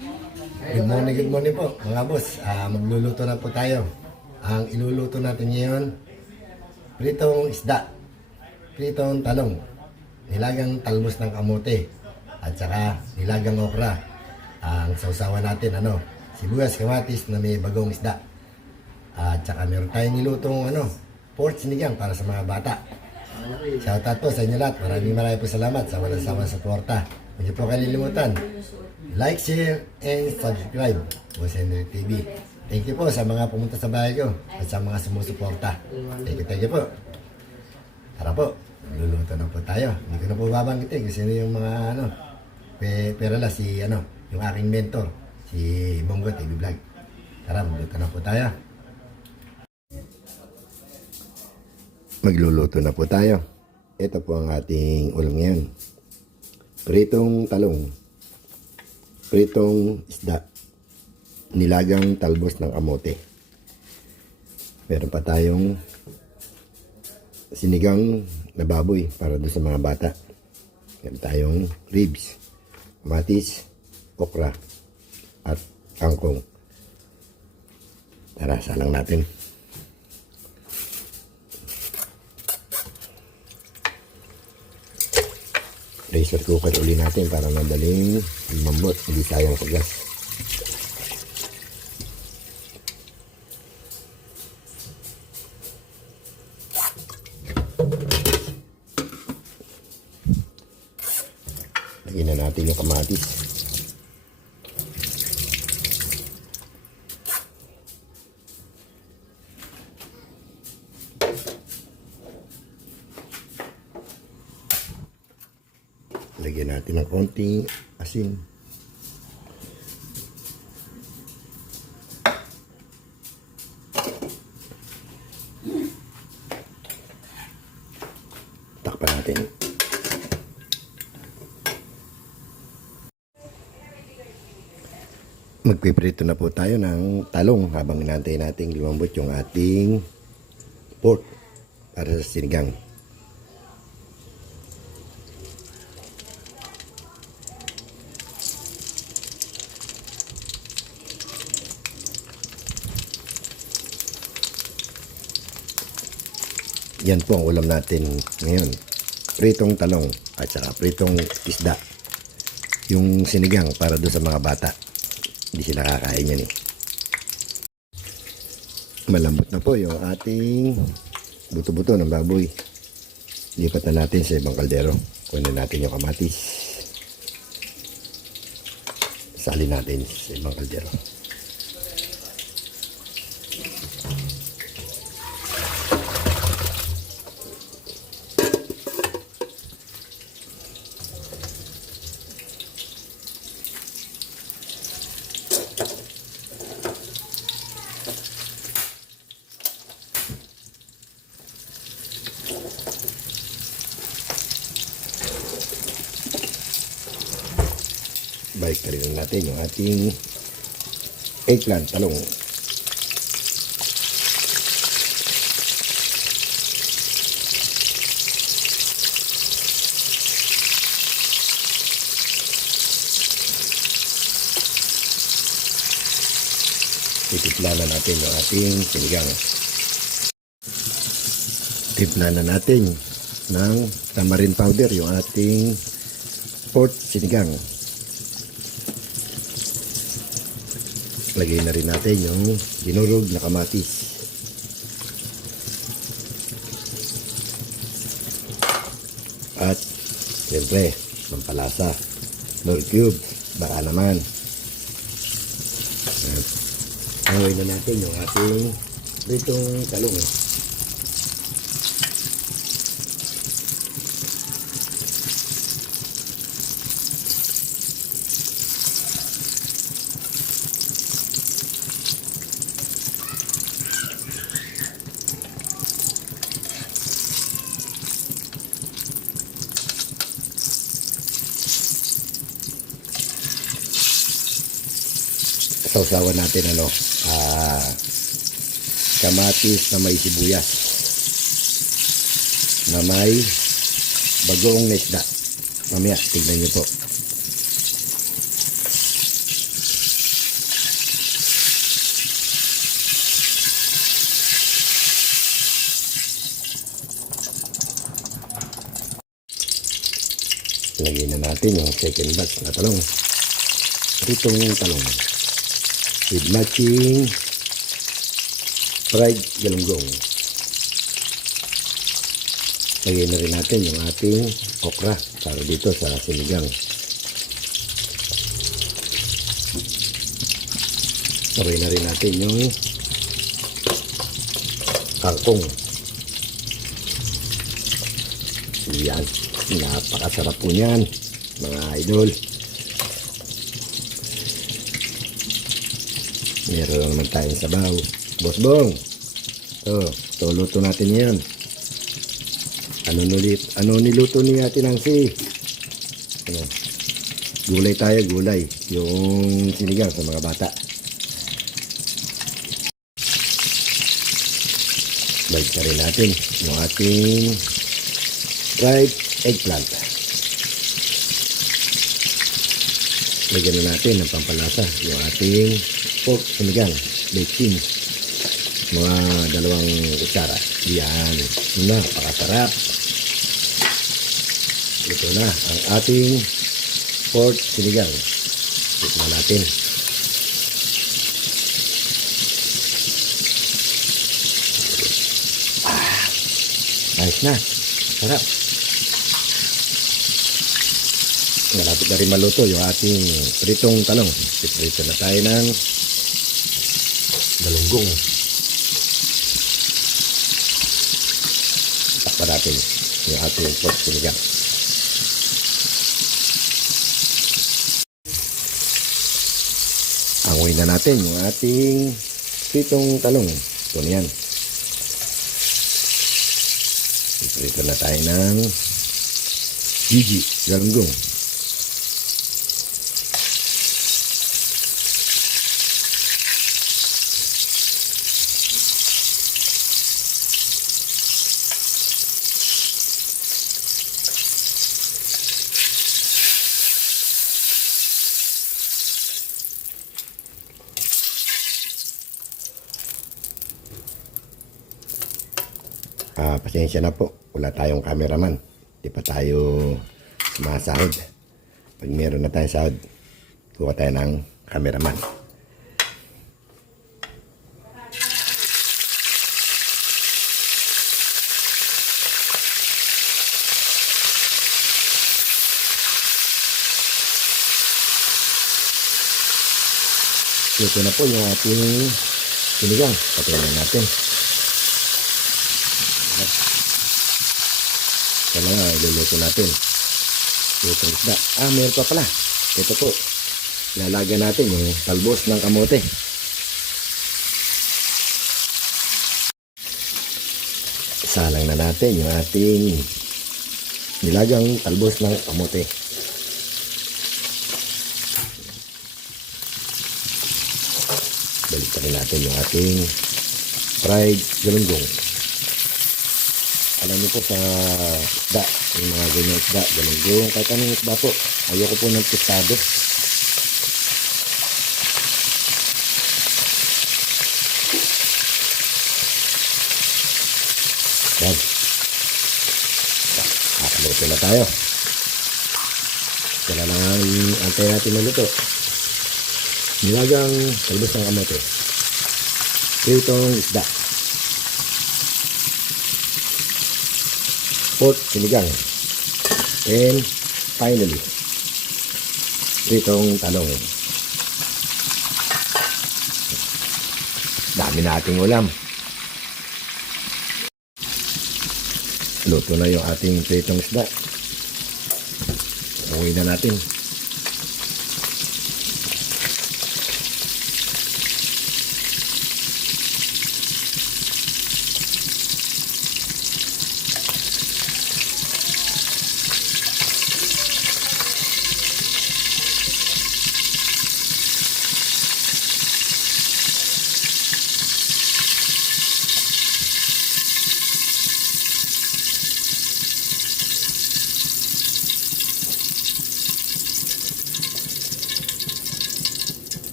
Good morning po mga boss. Magluluto na po tayo. Ang iluluto natin ngayon, pritong isda, pritong talong, nilagang talbos ng kamote, at saka nilagang okra. Ang sausawan natin, sibuyas, kamatis na may bagong isda. At saka meron tayong nilutong pork sinigang para sa mga bata. Shoutout po sa inyo lahat. Maraming po salamat sa walang sawang suporta. Huwag niyo po kalilimutan. Like, share, and subscribe po sa Henry TV. Thank you po sa mga pumunta sa bahay ko at sa mga sumusuporta. Thank you po. Tara po, luluto na po tayo. Hindi ko na po babanggitin kasi yung mga pero yung aking mentor, si Bongo TV Vlog. Tara, luluto na po tayo. Magluluto na po tayo. Ito po ang ating ulam ngayon. Pritong talong, pritong isda, nilagang talbos ng kamote. Meron pa tayong sinigang na baboy para doon sa mga bata. Meron tayong ribs, kamatis, okra, at kangkong. Tara, salang natin. Pressure cooker uli natin para madaling lumambot, hindi sayang sa gas. Lagyan na natin yung kamatis. Lagyan natin ng konting asin. Takpan natin. Magpiprito na po tayo ng talong habang inantay natin lumambot yung ating pork para sa sinigang. Yan po ang ulam natin ngayon. Pritong talong at saka pritong isda. Yung sinigang para doon sa mga bata. Hindi sila kakain yan eh. Malambot na po yung ating buto-buto ng baboy. Lipat na natin sa ibang kaldero. Kunin natin yung kamatis. Salin natin sa ibang kaldero. Balik na rin natin yung ating eggplant, talong. Titiplanan natin yung ating sinigang. Tiplanan natin ng tamarind powder yung ating pork sinigang. Lagay na rin natin yung dinurog na kamatis. At siyempre, pampalasa. Nor cube, baka naman. Hangoy na natin yung ating pritong talong. Sausawan natin kamatis na may sibuyas na may bagong isda. Mamaya tignan nyo po. Lagyan na natin yung second batch na talong. Pritong talong. With matching fried galunggong. Lagyan na rin natin yung ating okra para dito sa sinigang. Lagyan na rin natin yung kangkong. Yan, napakasarap po niyan mga idol. Meron naman tayong sabaw. Boss Bong, ito luto natin yan. Ano niluto ni Ate Nancy? Gulay tayo, gulay. Yung sinigang sa mga bata. Balik na rin natin yung ating fried eggplant. Lagyan na natin ng pampalasa yung ating pork sinigang, bacon. Mga 2 kutsara. Yan. Napakasarap. Ito na ang ating pork sinigang. Ito natin. Nice na. Sarap. Malapit na rin maluto yung ating pritong talong. Piprito na tayo ng galunggong. Takpa natin yung ating pork sinigang. Angoy na natin yung ating pritong talong. Ito na yan. Piprito na tayo ng Gigi, galunggong. Pasensya na po, wala tayong cameraman. Di pa tayo sumasahod. Pag meron na tayong sahod, kuha tayo ng cameraman. Ito na po yung ating sinigang. Patayin natin. Ito na nga, iluluto natin. Ito isda. Meron pa pala. Ito po. Lalagyan natin yung talbos ng kamote. Isalang na natin yung ating nilagang talbos ng kamote. Balik rin natin yung ating fried galunggong. Alam niyo po sa isda, yung mga ganyan isda, galunggong, kahit anong isda po. Ayoko po ng tostado. Yan. Kakaluto na tayo. Kaya lang antay natin maluto. Nilagang talbos ng kamote. Pritong isda. Pork sinigang. And finally, pritong talong. Dami nating ulam. Luto na yung ating pritong isda. Uwi na natin.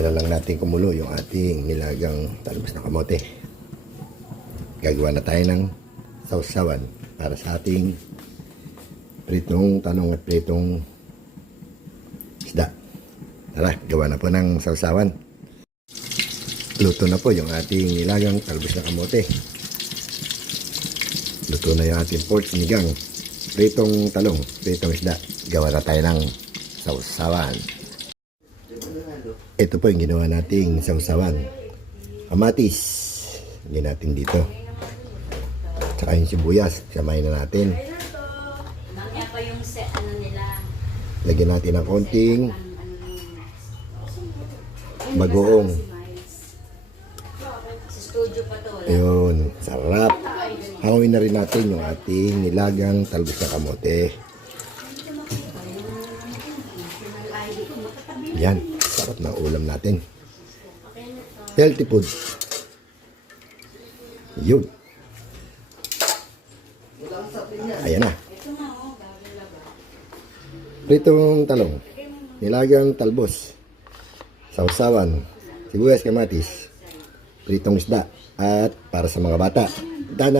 Hintayin na lang natin kumulo yung ating nilagang talbos ng kamote. Gagawa na tayo ng sausawan para sa ating pritong talong at pritong isda. Tara, gawa na po ng sausawan. Luto na po yung ating nilagang talbos ng kamote. Luto na yung ating pork sinigang, pritong talong, pritong isda. Gawa na tayo ng sausawan. Ito po yung ginawa nating sausawan. Kamatis, hindi natin dito. Tsaka yung sibuyas, samayin na natin. Mamaya pa yung ano nila. Lagyan natin ng konting bagoong. Sa studio pa to. Ayun, sarap. Hangawin na rin natin yung ating nilagang talbos ng kamote. Yan, sarap na ulam natin. Healthy food. Yun. Ayan na. Pritong talong, nilagang talbos, sausawan, sibuyas, kamatis, pritong isda, at para sa mga bata, dan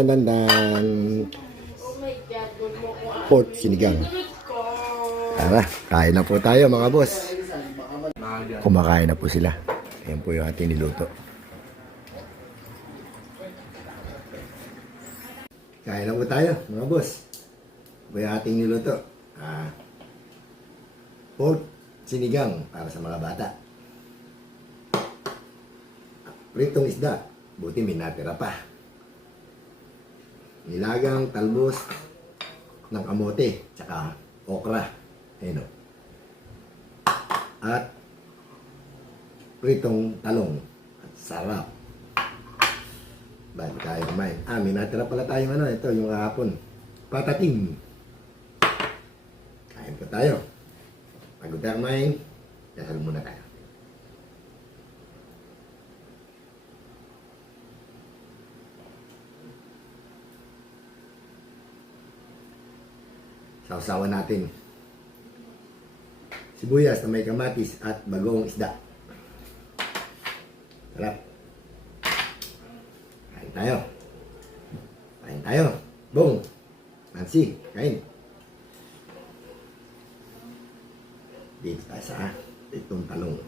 pork sinigang. Tara, kain na po tayo mga boss. Kumakain na po sila. Ayan po yung ating niluto. Kain na po tayo mga boss. Ito yung ating niluto. Pork sinigang para sa mga bata. Pritong isda. Buti may natira pa. Nilagang talbos ng kamote. Tsaka okra. Ayun o. At pritong talong. At sarap. Ba't tayo kumain? May natira pala tayong ito, yung hapon. Patatim. Kain po tayo. Bago tayo kumain, dasal muna tayo. Sausawan natin. Sibuyas na may kamatis at bagong isda. Sarap. Kain tayo. Kain tayo. Bong. Nancy, kain. Dito tayo sa itong talong.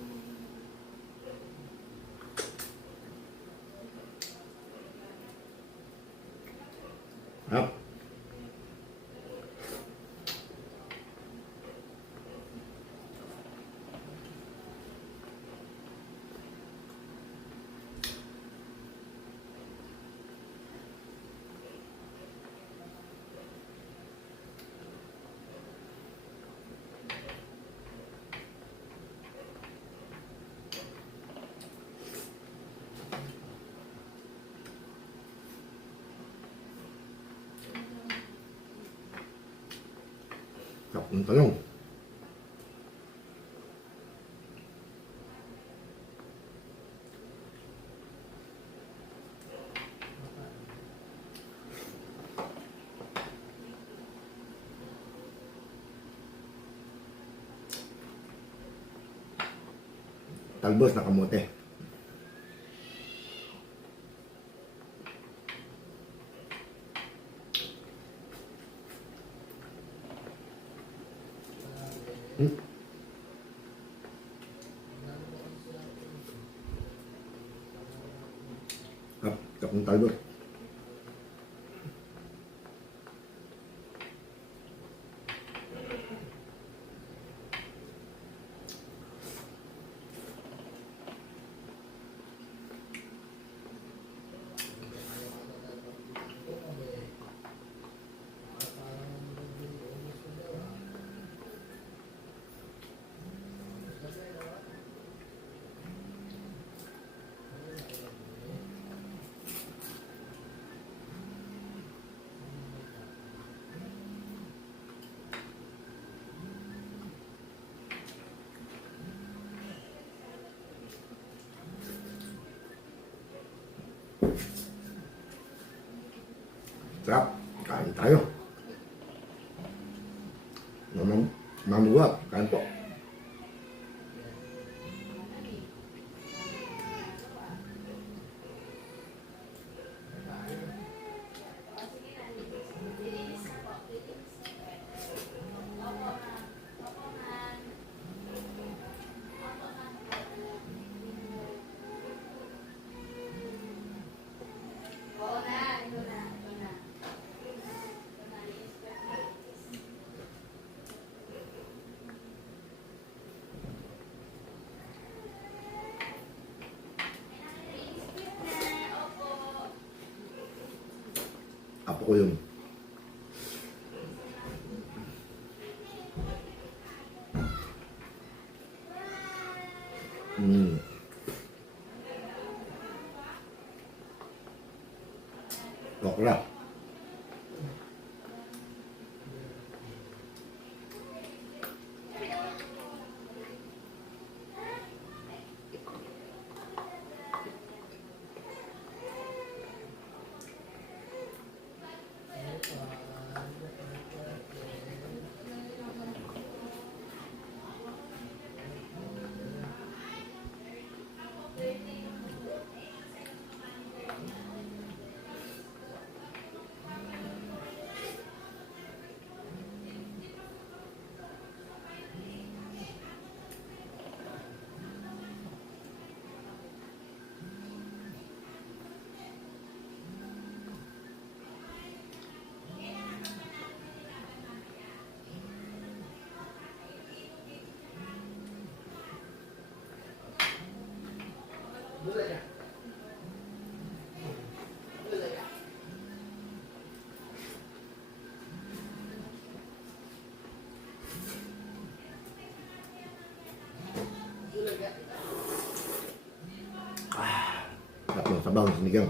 Sarap. Sarap ng talong. Talbos na kamote. Tapos talbos. Sarap. Kain tayo. Mamuhat. Kain po. apo ko yun. Mm. Okra. Sarap ng sabaw ng sinigang.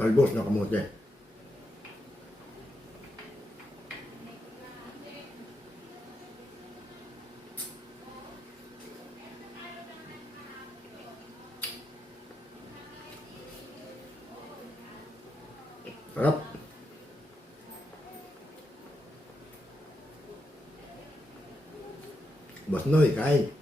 Talbos na kamote. Sarap. Boss Noy, kain.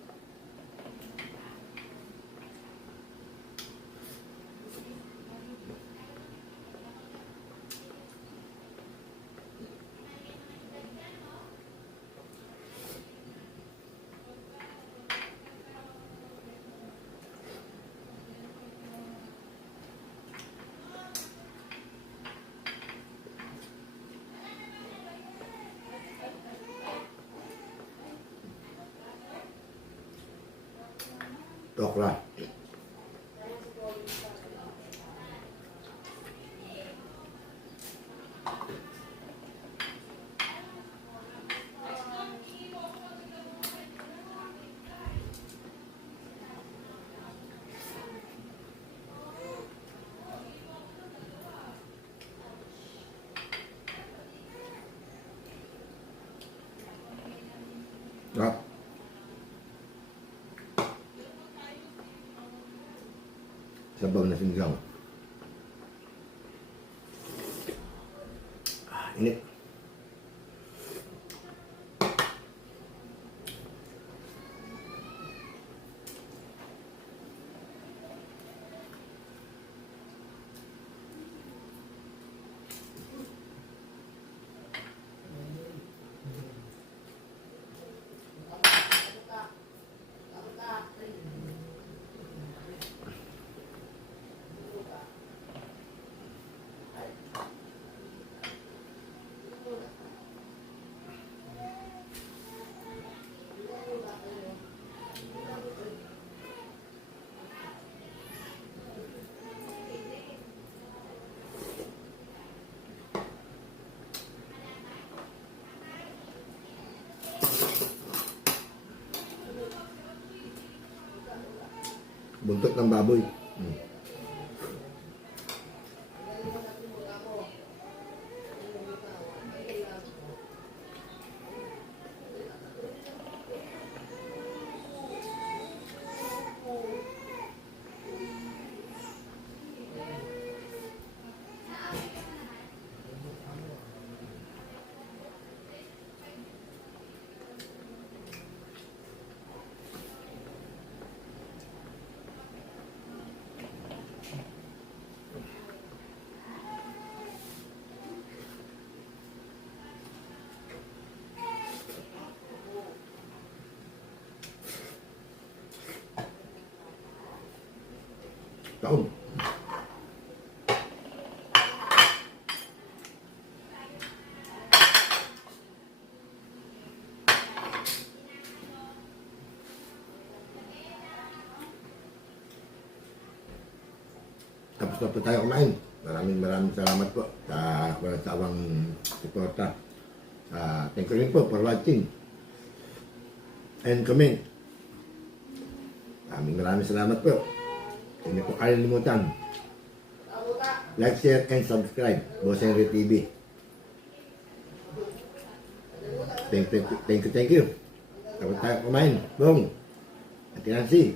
Okra. Sarap. Sabaw na sinigang. Init. Buntot ng baboy. Taon. Tapos na po tayo kumain. Maraming salamat po sa walang sawang suporta. Thank you rin po for watching and comment. Maraming salamat po. Hindi po kalimutan. Like, share, and subscribe. Boss Henry TV. Thank you. Tapos tayo kumain. Bong. At Nancy.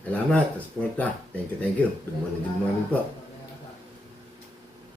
Salamat sa suporta. Thank you. Good morning po.